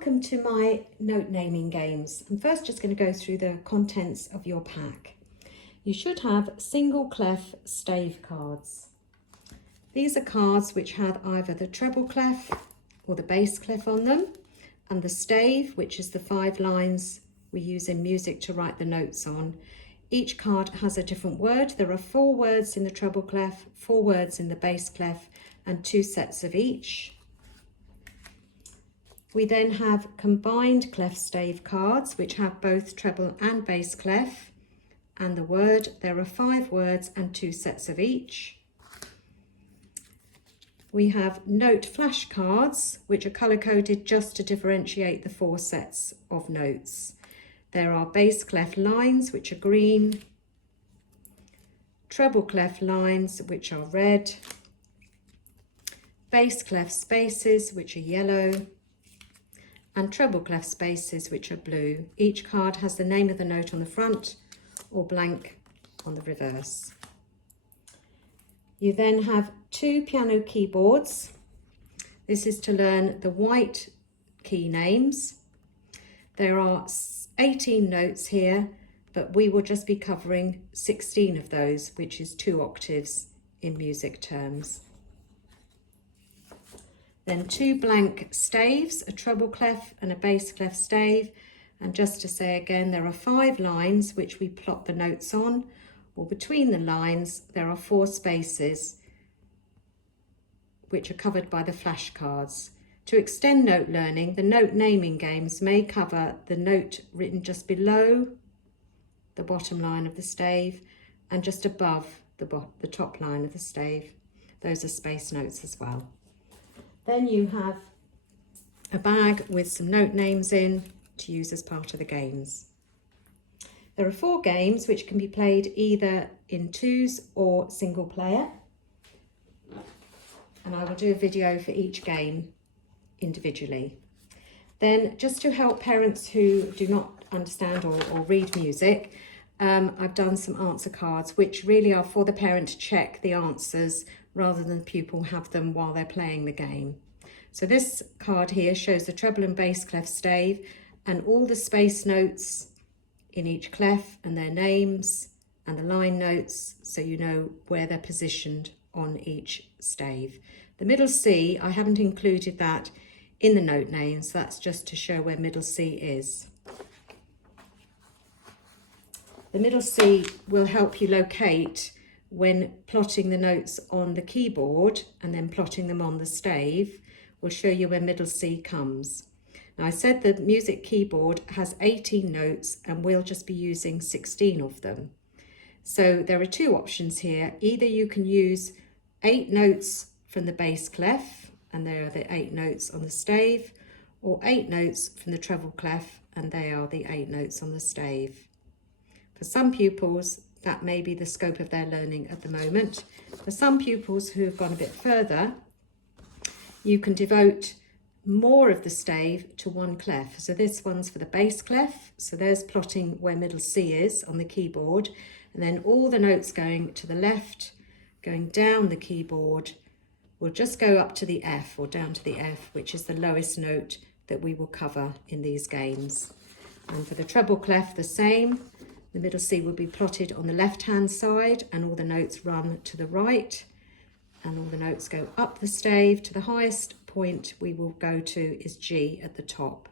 welcome to my note naming games. I'm first just going to go through the contents of your pack. You should have single clef stave cards. These are cards which have either the treble clef or the bass clef on them, and the stave, which is the 5 lines we use in music to write the notes on. Each card has a different word. There are 4 words in the treble clef, 4 words in the bass clef, and 2 sets of each. We then have combined clef stave cards, which have both treble and bass clef, and the word. There are 5 words and 2 sets of each. We have note flashcards, which are colour-coded just to differentiate the 4 sets of notes. There are bass clef lines, which are green, treble clef lines, which are red, bass clef spaces, which are yellow, and treble clef spaces, which are blue. Each card has the name of the note on the front or blank on the reverse. You then have 2 piano keyboards. This is to learn the white key names. There are 18 notes here, but we will just be covering 16 of those, which is 2 octaves in music terms. Then 2 blank staves, a treble clef and a bass clef stave. And just to say again, there are 5 lines which we plot the notes on, or between the lines there are 4 spaces which are covered by the flashcards. To extend note learning, the note naming games may cover the note written just below the bottom line of the stave and just above the top line of the stave. Those are space notes as well. Then you have a bag with some note names in to use as part of the games. There are 4 games which can be played either in 2s or single player. And I will do a video for each game individually. Then, just to help parents who do not understand or read music, I've done some answer cards which really are for the parent to check the answers rather than the pupil have them while they're playing the game. So this card here shows the treble and bass clef stave and all the space notes in each clef and their names and the line notes, so you know where they're positioned on each stave. The middle C, I haven't included that in the note names. That's just to show where middle C is. The middle C will help you locate when plotting the notes on the keyboard and then plotting them on the stave. Will show you where middle C comes. Now I said the music keyboard has 18 notes and we'll just be using 16 of them. So there are 2 options here. Either you can use 8 notes from the bass clef, and there are the 8 notes on the stave, or 8 notes from the treble clef, and they are the 8 notes on the stave. For some pupils, that may be the scope of their learning at the moment. For some pupils who have gone a bit further, you can devote more of the stave to one clef. So this one's for the bass clef. So there's plotting where middle C is on the keyboard, and then all the notes going to the left, going down the keyboard, will just go up to the F or down to the F, which is the lowest note that we will cover in these games. And for the treble clef, the same. The middle C will be plotted on the left-hand side and all the notes run to the right, and all the notes go up the stave. To the highest point we will go to is G at the top.